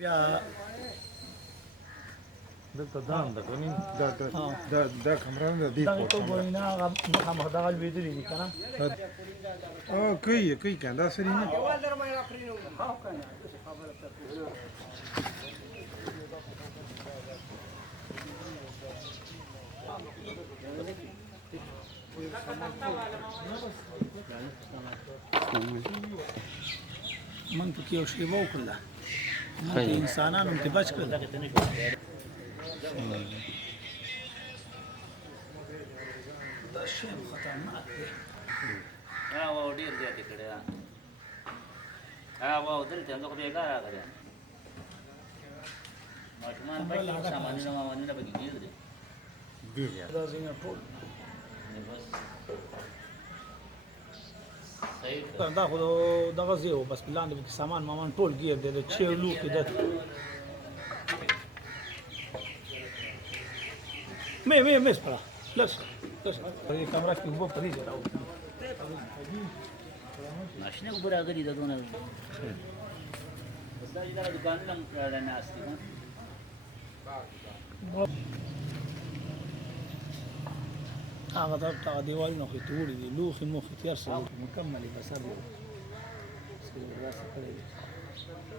بیا دلته دام ده کني دا کمره نه دی دغه ته ګورې نه هغه مخامخ دغه لوېدلي دي که نه کوي کنه دا سړي نه من پکې یو شیبه وکړله من ته انسانانو ته بچ کړل دا شی خطرناک دی واو ډېر زیاتې کړې ده واو دلته زه خو بېګار راغلی ماشومان پکې سامانونه وامانونه پکې ډېر دي دا ځایونه ټول بس صحیح ده دا خو دغه ځای و بس لاندې پکې سامان مامان ټول ګیر دی د چیو لوښي د مې سپړه لږ دې کمره کې اوبه په دې ځای راوړي ماشینه اوبه راغلي ده دونه بس دا چې دغه دوکانونه هم راناست دي هغه دغه دیوالونه خو یې توړي دي لوښي موښي تېر شوي مکمل یې بسر داسې کړی دی